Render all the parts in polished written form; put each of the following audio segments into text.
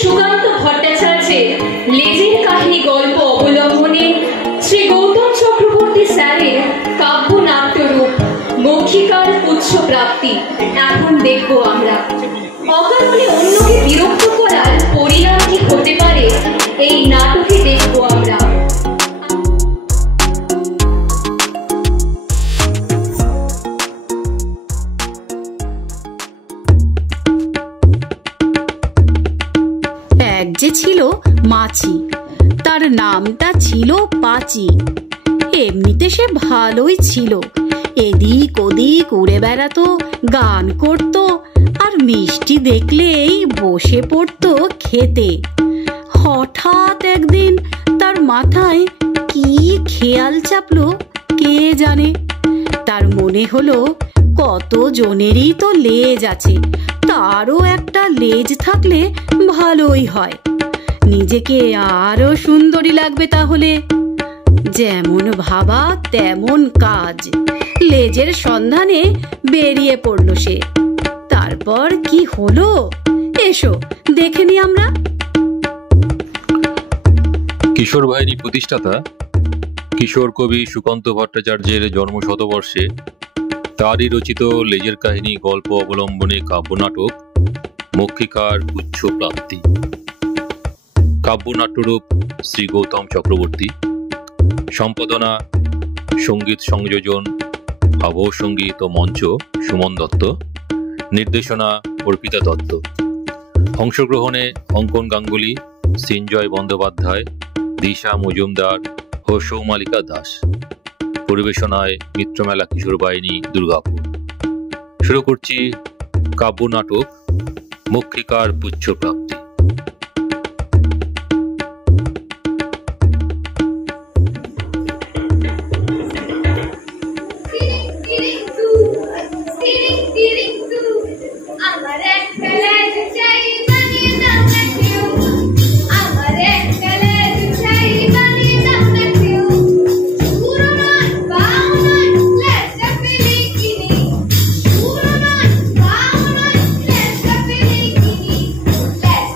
সুকান্ত ভট্টাচার্যের লেজের কাহিনী গল্প অবলম্বনে শ্রী গৌতম চক্রবর্তী স্যারের কাব্য নাট্যরূপ মৌখিকার উচ্চ প্রাপ্তি এখন দেখবো আমরা। অকারণে অন্যকে বিরক্ত করার পরিণাম কি হতে পারে এই নাটকে দেখবো আমরা। এক যে ছিল মাছি, তার নামটা ছিল পাচি। এমনিতে সে ভালোই ছিল, এদিক ওদিক উড়ে বেড়াতো, গান করতো, আর মিষ্টি দেখলেই বসে পড়তো খেতে। হঠাৎ একদিন তার মাথায় কি খেয়াল চাপলো কে জানে। তার মনে হলো কত জনেরই তো লেজ আছে, তারও একটা লেজ থাকলে ভালোই হয়, নিজেকে আরো সুন্দরী লাগবে তাহলে। যেমন ভাবা তেমন কাজ, লেজের সন্ধানে বেরিয়ে পড়ল সে। তারপর কি হলো এসো দেখে নি আমরা। কিশোর বাহিনী প্রতিষ্ঠাতা কিশোর কবি সুকান্ত ভট্টাচার্যের জন্ম শতবর্ষে তারই রচিত লেজের কাহিনী গল্প অবলম্বনে কাব্যনাটক মৌখিকার উচ্চ প্রাপ্তি। কাব্যনাট্যরূপ শ্রী গৌতম চক্রবর্তী, সম্পাদনা সঙ্গীত সংযোজন আবহ সঙ্গীত ও মঞ্চ সুমন দত্ত, নির্দেশনা অর্পিতা দত্ত, অংশগ্রহণে অঙ্কন গাঙ্গুলি, সিঞ্জয় বন্দ্যোপাধ্যায়, দিশা মজুমদার ও সৌমালিকা দাস। পরিবেশনায় মিত্রমেলা কিশোর বাহিনী দুর্গাপুর। শুরু করছি কাব্যনাটক মৌখিকার পুচ্ছ প্রাপ্তি। Let's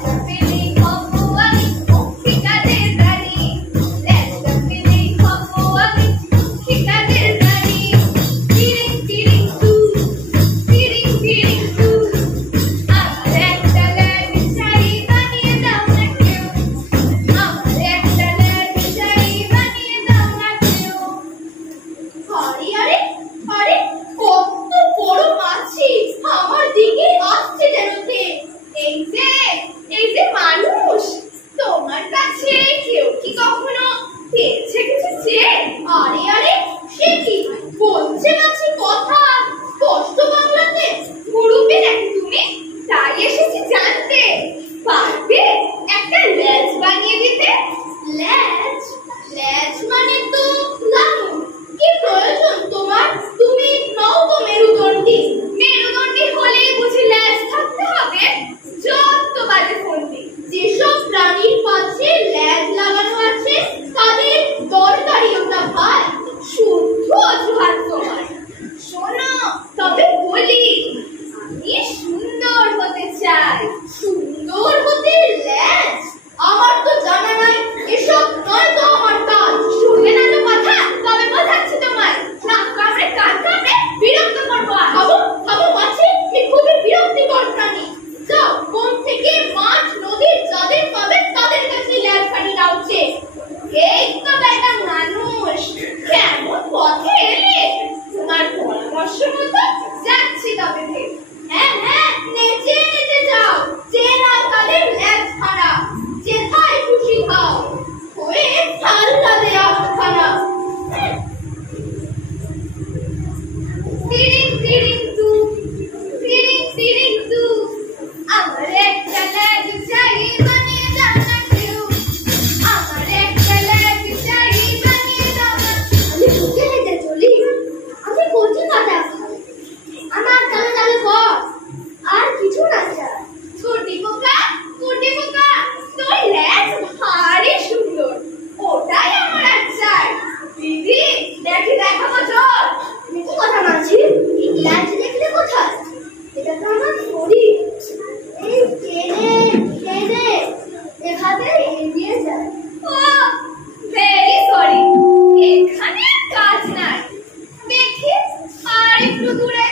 একটু দূরে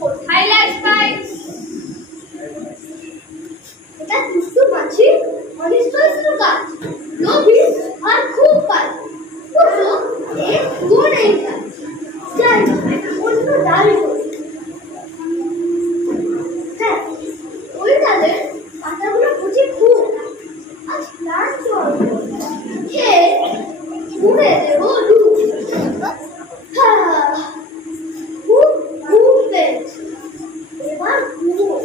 কোথায় ল্যাজ পাই? এটা দুষ্টু মাছি অনিষ্ট কাজ লোভী আর খুব কাজ গুণ এই কাজ যাই অন্য ডালে হ্যাঁ ওই ডালের পাতাগুলো বুঝি খুব আজ প্রাণ চল ঘুরে দেবো লুক খুব খুব পেয়েছে এবার ঘুমো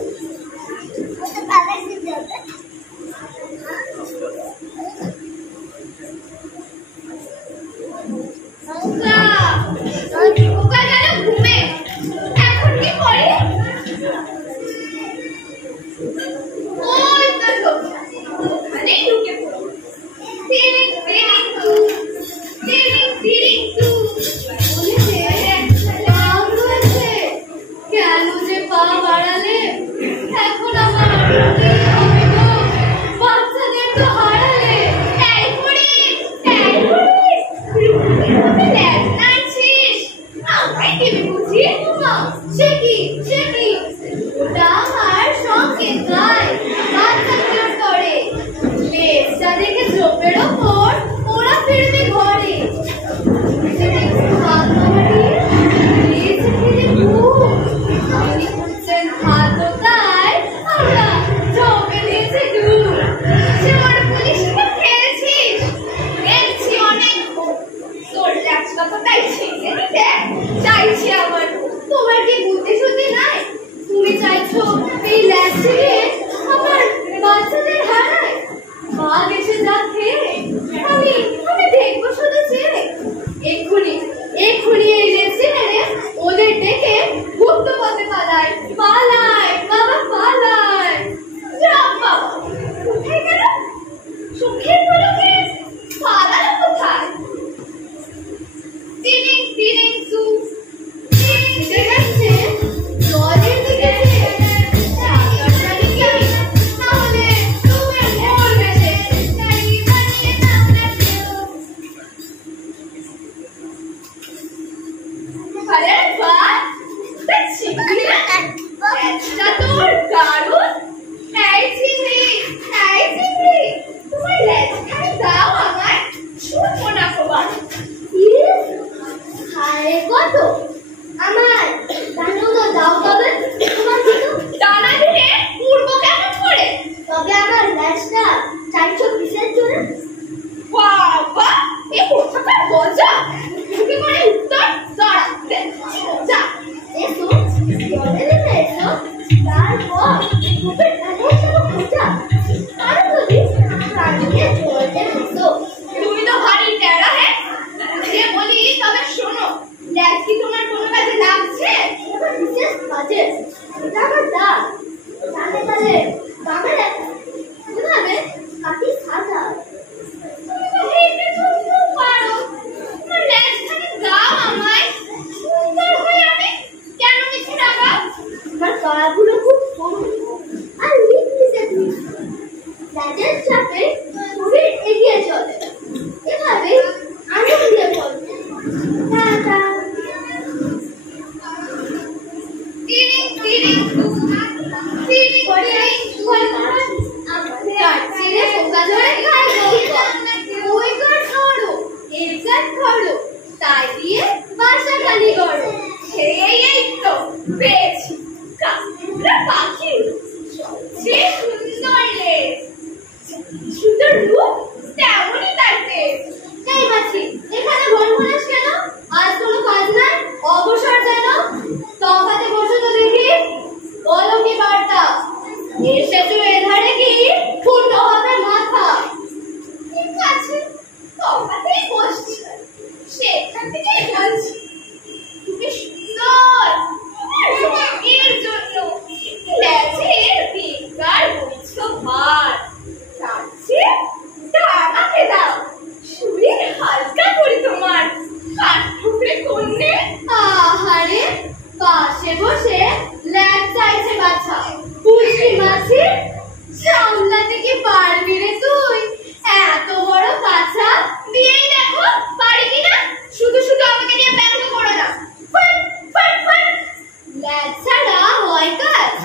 ল্যাজ ছাড়া হয় কাজ?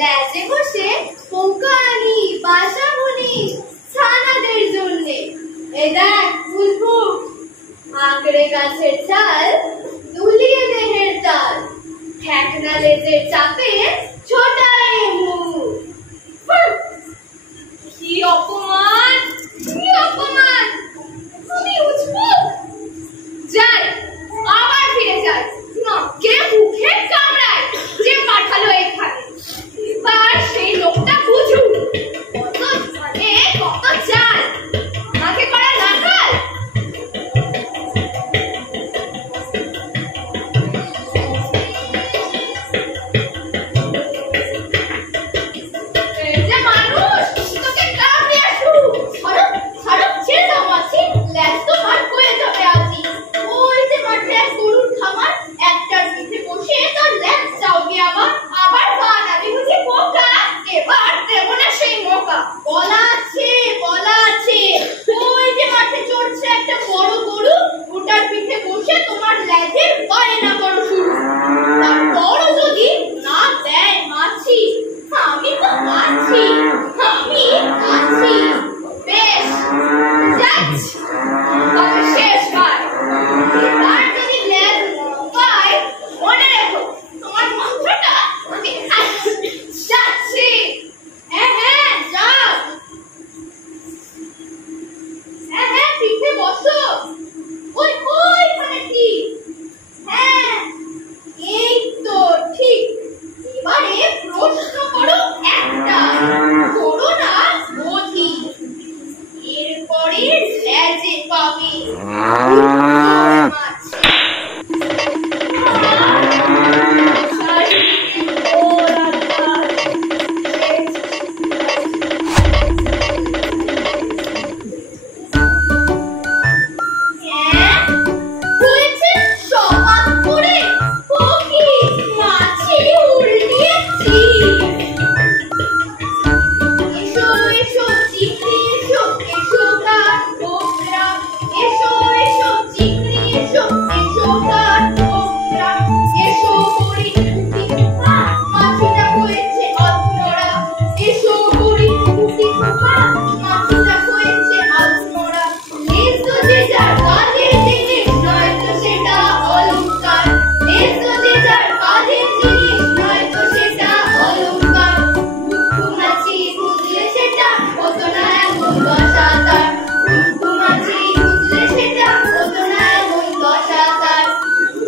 ল্যাজে বসে পোকা আনি, বাসা বুনি ছানাদের জন্যে। এ দেখ বুঝবুক, আঁকড়ে গাছের চাল, দুলিয়ে দেহের তাল, ঠেকনা লেজের চাপে ছোটায় মুখ। কি অপমান, কি অপমান! আমি উঠবুক, যাই আবার ফিরে যাই, না কে মুখে কামড়ায় যে পাঠালো এখানে। এবার সেই লোকটা বুঝুক কত ঝালে কত চাল, আমাকে করা নাকাল। এই যে মানুষ, তোকে কামড়ে আসুক। ছাড়ো ছাড়ো, ছেড়ে দাও মাছি, ল্যাজ তো হাত বয়ে যাবে আজি। ওই যে মাঠে এক গরুর খামার, একটার পিঠে বসে তার ল্যাজ চাওগে আবার। আবার বানাবি বুঝি পোকা, এবার দেবো না সেই মোকা। বলা আছে বলা আছে, ওই যে মাঠে চড়ছে একটা বড় গরু, ওটার পিঠে বসে তোমার ল্যাজের বায়না করো শুরু। তারপর যদি না দেয় মাছি, আমি তো আছি, আমি আছি। বেশ যাচ্ছি, তবে শেষ হয়। এবার যদি ল্যাজ পাই, মনে রেখো তোমার মাথাটা আমি খাচ্ছি। যাচ্ছি। হ্যাঁ হ্যাঁ যাও। হ্যাঁ হ্যাঁ পিঠে বসো। ওই ওইখানে কি? হ্যাঁ এই তো ঠিক। এবারে প্রশ্ন করো একটা, করো না অধিক। এরপরে ল্যাজে পাবে মাছ। হয়েছে সবাক করে পকি মাছি উল্টিয়েছি। এসো এসো চিকনি এসো, এসো কার টোকরা। এসো এসো চিকনি এসো, এসো কার টোকরা। এসো করি কুটি কুপা, মাছিটা হয়েছে অধরা। এসো করি কুটি কুপা, মাছিটা হয়েছে অধরা। লেজ তো যে যার কাজের জিনিস, নয়তো সেটা অলংকার। লেজ তো যে যার কাজের জিনিস, নয়তো সেটা অলংকার। মুখ্য মাছি বুঝলে সেটা হতো না এমন দশা তার। মুখ্য মাছি বুঝলে সেটা হতো না এমন দশা তার।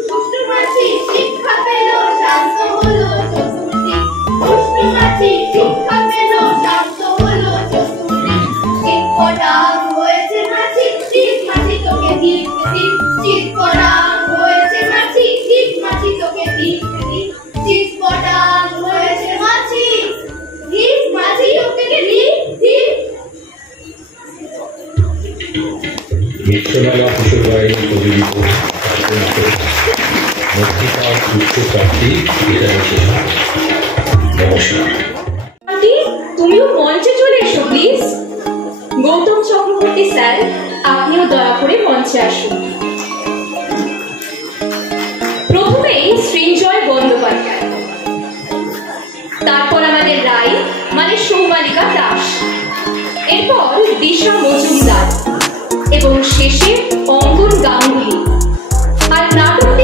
দুষ্ট মাছি শিক্ষা পেল, শান্ত হলো চতুর্দিক। দুষ্ট মাছি শিক্ষা পেল, শান্ত হলো চতুর্দিক। চিৎপটাং হয়েছে মাছি, চিৎ মাছি তোকে দিক দিক। চিৎপটাং হয়েছে মাছি, চিৎ মাছি তোকে দিক দিক। চিৎপটাং হয়েছে মাছি, দিক মাছি ওকে দিক দিক। বিশ্বমেলা শ্বশুরবাড়ি প্রযোজিত মধ্যকার উচ্চ প্রাপ্তি নমস্কার। আন্টি, তুমিও মঞ্চে চলে এসো প্লিজ। গৌতম চক্রবর্তী স্যার, আপনিও দয়া করে মঞ্চে আসুন। প্রথমেই সৃঞ্জয় বন্দ্যোপাধ্যায়, তারপর আমাদের রায় মানে সৌমালিকা দাস, এরপর দিশা মজুমদার এবং শেষে অঙ্গন গাঙ্গুলি। আর নাটকটি